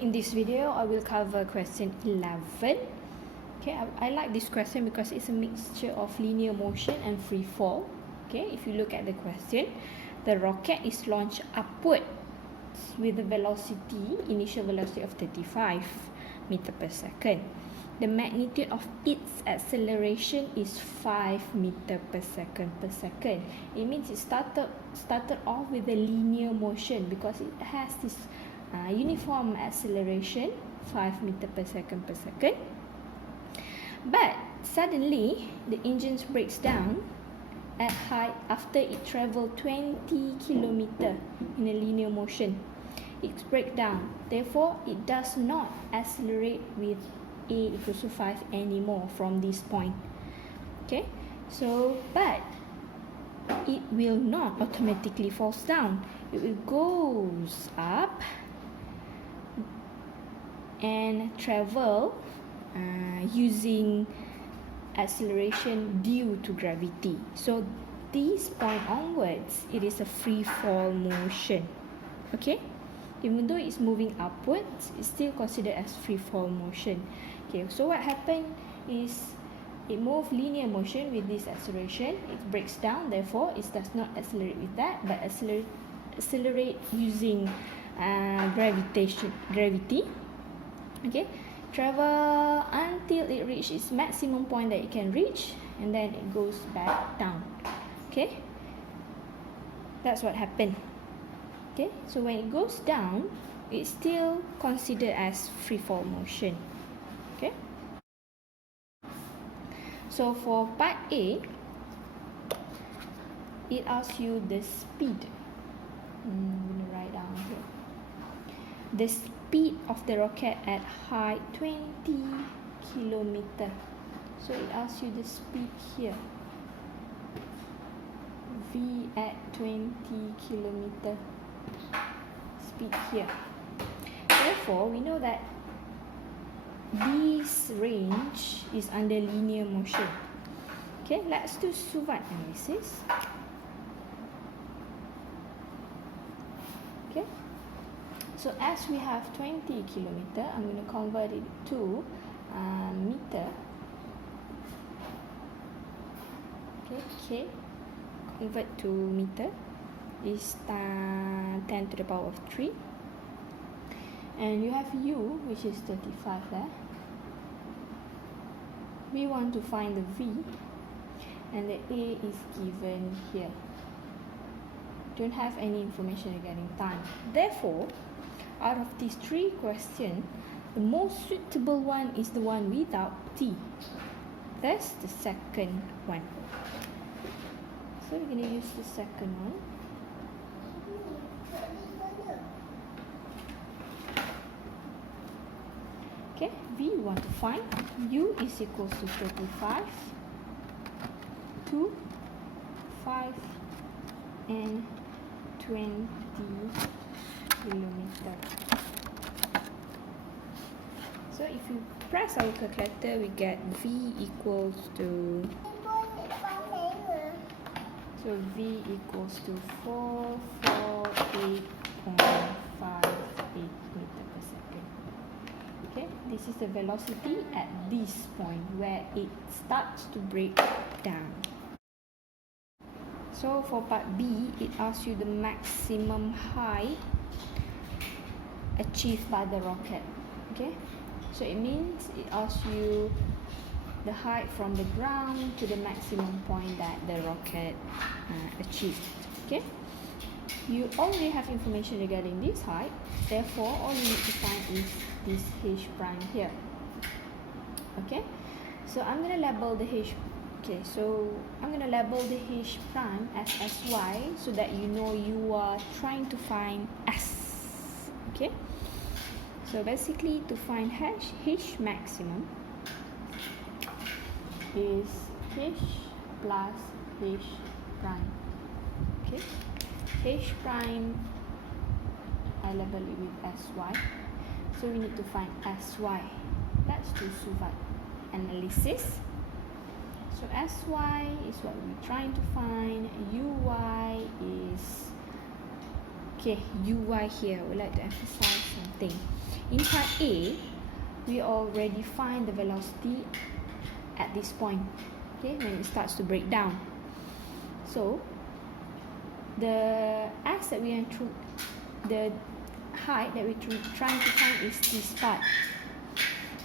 In this video, I will cover question 11. Okay, I like this question because it's a mixture of linear motion and free fall. Okay, if you look at the question, the rocket is launched upwards with the initial velocity of 35 meter per second. The magnitude of its acceleration is 5 meter per second It means it started off with a linear motion because it has this uniform acceleration 5 meter per second But suddenly the engine breaks down at height after it traveled 20 kilometer in a linear motion. It breaks down, therefore it does not accelerate with a equals to 5 anymore from this point. Okay, so but it will not automatically fall down. It will goes up and travel using acceleration due to gravity. So this point onwards, it is a free fall motion. Okay, even though it's moving upwards, it's still considered as free fall motion. Okay, so what happened is it moves linear motion with this acceleration. It breaks down, therefore it does not accelerate with that, but accelerate using gravity. Okay, travel until it reaches its maximum point that it can reach, and then it goes back down. Okay, that's what happened. Okay, so when it goes down, it's still considered as free fall motion. Okay, so for part A, it asks you the speed. I'm going to write down here. The speed of the rocket at height 20 kilometer. So it asks you the speed here. V at 20 kilometer. Speed here. Therefore, we know that this range is under linear motion. Okay, let's do SUVAT analysis. Okay, so as we have 20 kilometer, I'm going to convert it to meter. Okay, convert to meter is 10 to the power of 3. And you have U, which is 35 there. We want to find the V, and the A is given here. Don't have any information regarding time. Therefore, out of these three questions, the most suitable one is the one without T. That's the second one. So we're going to use the second one. Okay, V we want to find. U is equals to 35, 2, 5, and 20 kilometer. So if you press our calculator, we get V equals to, so V equals to 448.58 meter per second. Okay, this is the velocity at this point where it starts to break down. So for part B, it asks you the maximum height achieved by the rocket. Okay, so it means it asks you the height from the ground to the maximum point that the rocket achieved. Okay, you already have information regarding this height, therefore all you need to find is this H prime here. Okay, so I'm going to label the H. Okay, so I'm going to label the H prime as SY so that you know you are trying to find S. Okay, so basically to find H maximum is H plus H prime. Okay, H prime, I label it with SY. So we need to find SY. Let's do SUVAT analysis. So SY is what we're trying to find. UY is, Okay, uy here, I would like to emphasize something. In part A, we already find the velocity at this point, okay, when it starts to break down. So the s that we are the height that we're trying to find is this part.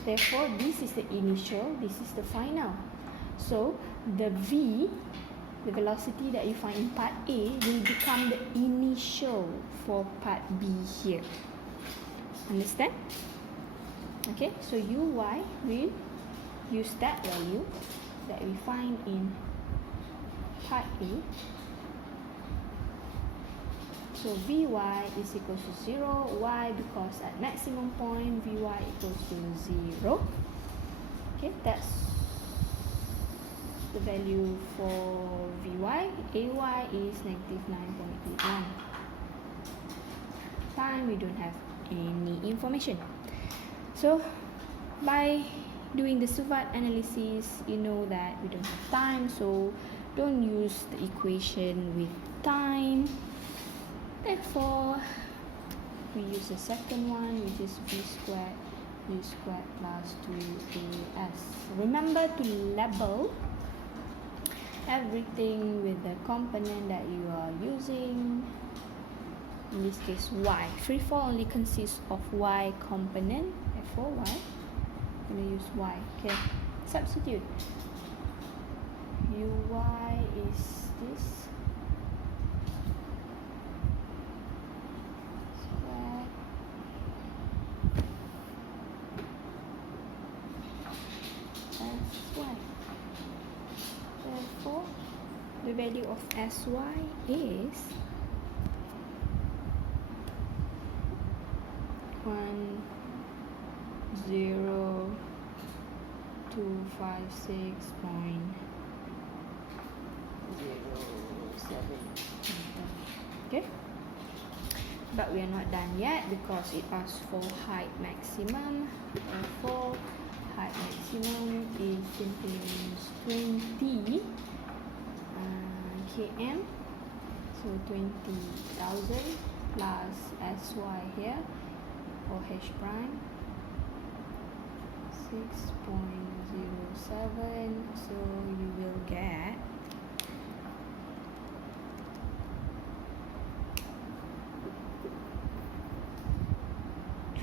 Therefore, this is the initial, this is the final. So the v, the velocity that you find in part A, will become the initial for part B here. Understand? Okay, so uy will use that value that we find in part A. So vy is equal to 0. Why? Because at maximum point vy equals to 0. Okay, that's the value for vy. Ay is negative 9.81. Time, we don't have any information. So by doing the SUVAT analysis, you know that we don't have time, so don't use the equation with time. Therefore, we use the second one, which is v squared plus 2as. Remember to label everything with the component that you are using. In this case, y. Free fall only consists of y component. Therefore, y. I'm going to use y. Okay. Substitute. uy is this. Square. Sy. Therefore, the value of sy is 10256.07. Okay, but we are not done yet because it asks for height maximum. Therefore, height maximum is simply 20 km, so 20,000 plus sy here for h prime 6.07, so you will get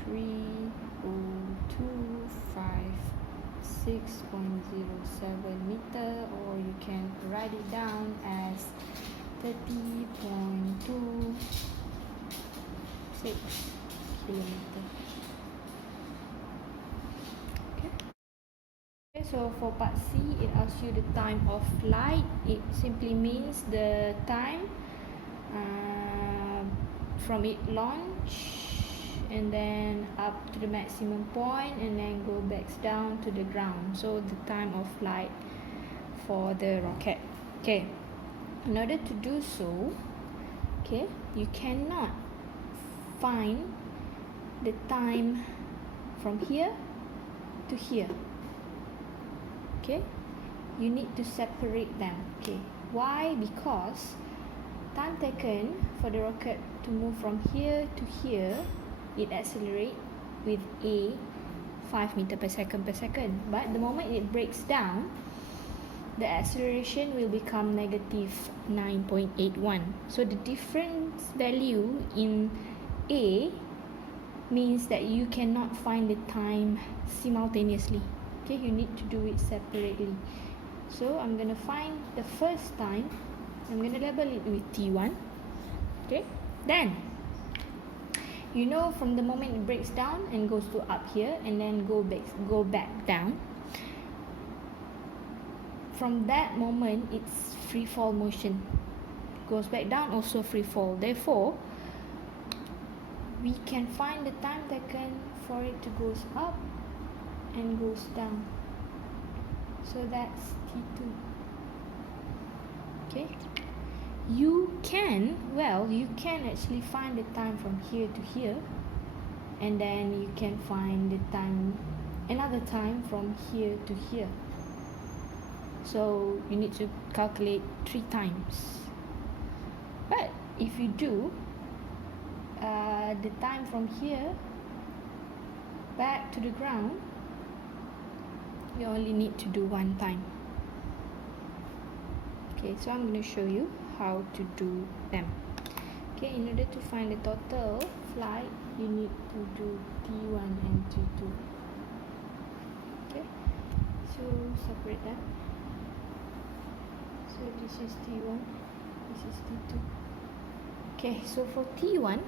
30256.07 meter, or you can write it down as 30.26 kilometer. Okay. So for part C, it asks you the time of flight. It simply means the time from it launch and then up to the maximum point and then go back down to the ground. So the time of flight for the rocket. Okay, in order to do so, okay, you cannot find the time from here to here. Okay, you need to separate them. Okay, why? Because time taken for the rocket to move from here to here, it accelerates with a 5 meter per second, but the moment it breaks down, the acceleration will become negative 9.81. So the difference value in A means that you cannot find the time simultaneously. Okay, you need to do it separately. So I'm going to find the first time. I'm going to label it with T1. Okay, then you know from the moment it breaks down and goes to up here and then go back down, from that moment it's free fall motion. Goes back down, also free fall. Therefore, we can find the time taken for it to goes up and goes down. So that's T2. Okay, you can actually find the time from here to here, and then you can find the time, another time from here to here. So you need to calculate 3 times. But if you do, the time from here back to the ground, you only need to do one time. Okay, so I'm going to show you how to do them. Okay, in order to find the total flight, you need to do T1 and T2. Okay, so separate that. So this is T1, this is T2. Okay, so for T1,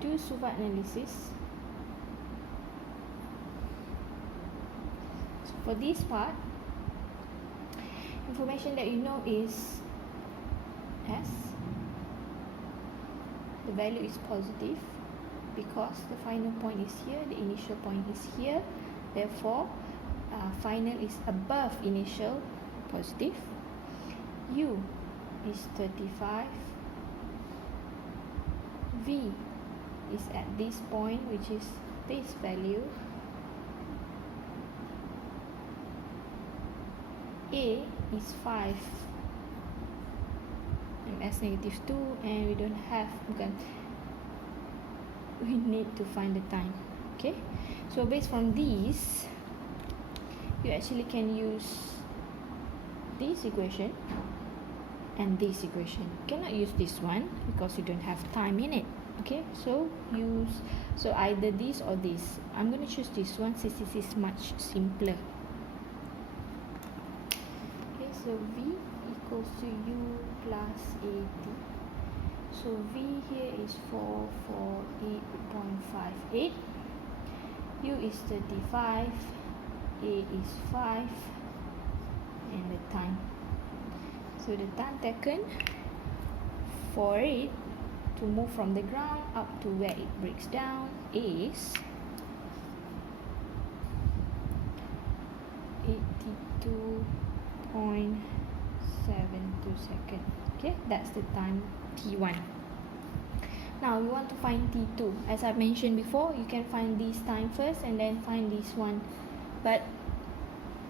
do SUVA analysis. So for this part, information that you know is S. The value is positive because the final point is here, the initial point is here. Therefore, final is above initial, positive. U is 35. V is at this point, which is this value. A is 5. MS negative 2, and we don't have, we need to find the time. Okay, so based on these, you actually can use this equation and this equation. You cannot use this one because you don't have time in it. Okay, so either this or this. I'm going to choose this one since this is much simpler. Okay, so V equals to U plus AT. So V here is 448.58. U is 35. A is 5. And the time. So the time taken for it to move from the ground up to where it breaks down is 82.72 seconds. Okay, that's the time T1. Now we want to find T2. As I mentioned before, you can find this time first and then find this one, but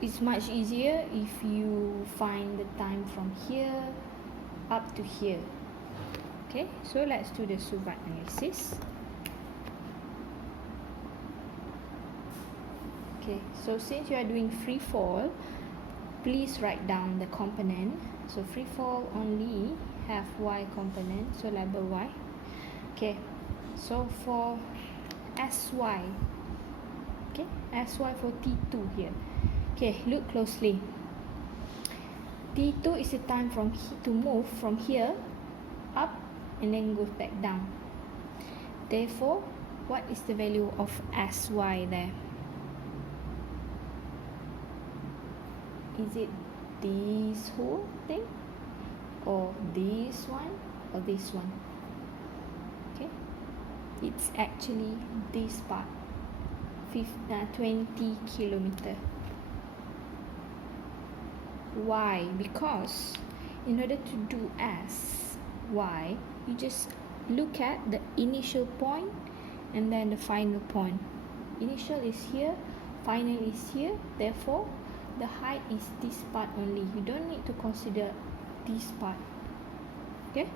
it's much easier if you find the time from here up to here. Okay, so let's do the SUVA analysis. Okay, so since you are doing free fall, please write down the component. So free fall only have Y component, so label Y. Okay, so for SY, okay, SY for T2 here. Okay, look closely. T2 is the time to move from here up and then goes back down. Therefore, what is the value of SY there? Is it this whole thing, or this one, or this one? Okay, it's actually this part, 20 kilometer. Why? Because in order to do SY, you just look at the initial point and then the final point. Initial is here, final is here. Therefore, the height is this part only. You don't need to consider this part. Okay?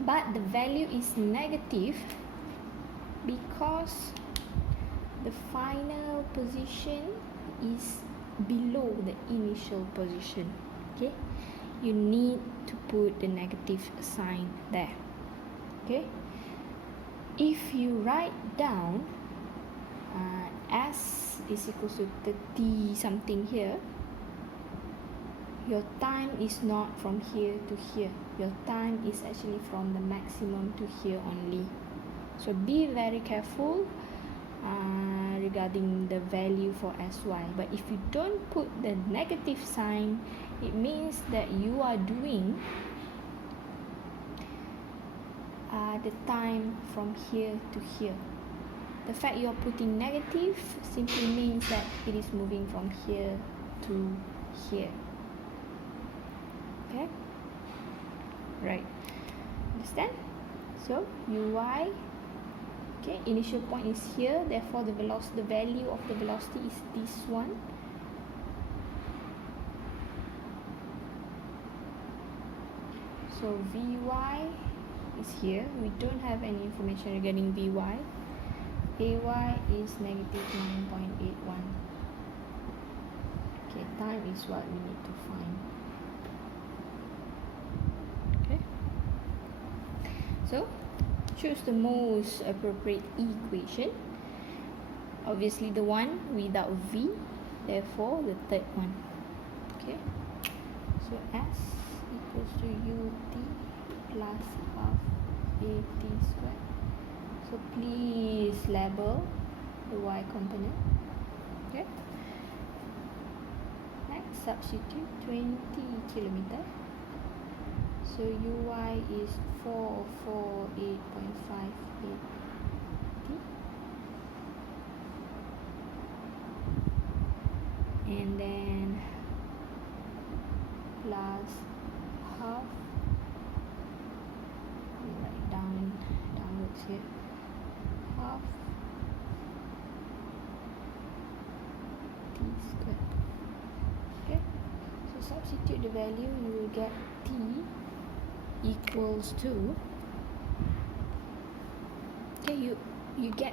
But the value is negative because the final position is below the initial position. Okay, you need to put the negative sign there. Okay, if you write down S is equals to 30 something here, your time is not from here to here. Your time is actually from the maximum to here only. So be very careful regarding the value for SY. But if you don't put the negative sign, it means that you are doing the time from here to here. The fact you are putting negative simply means that it is moving from here to here. Okay, right, understand? So UY, okay, initial point is here, therefore the value of the velocity is this one. So Vy is here. We don't have any information regarding Vy. Ay is negative 9.81. Okay, time is what we need to find. Okay, so choose the most appropriate equation. Obviously the one without V, therefore the third one. Okay, so S equals to ut plus half at squared. So please label the y component. Okay, next substitute 20 kilometer. So uy is 448.58 t, and then plus half, write downwards here, half t squared. Okay, so substitute the value, you will get t equals to, okay, you get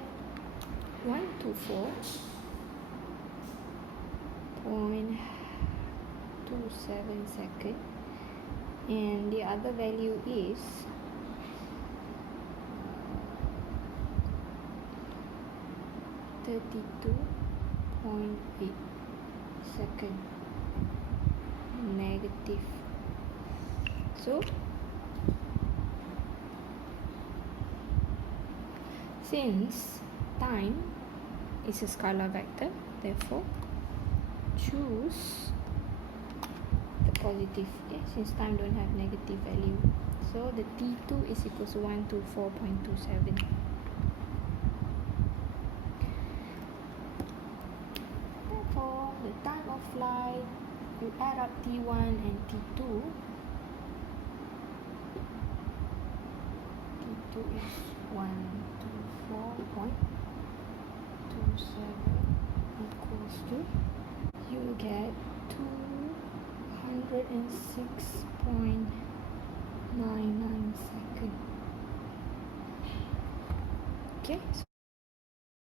124.27 second, and the other value is 32.8 second negative. So since time is a scalar vector, therefore choose the positive, okay, since time don't have negative value. So the T2 is equals to 124.27. Therefore, the time of flight, you add up T1 and T2. T2 is 124.27 equals to, you get 206.99 seconds. Okay.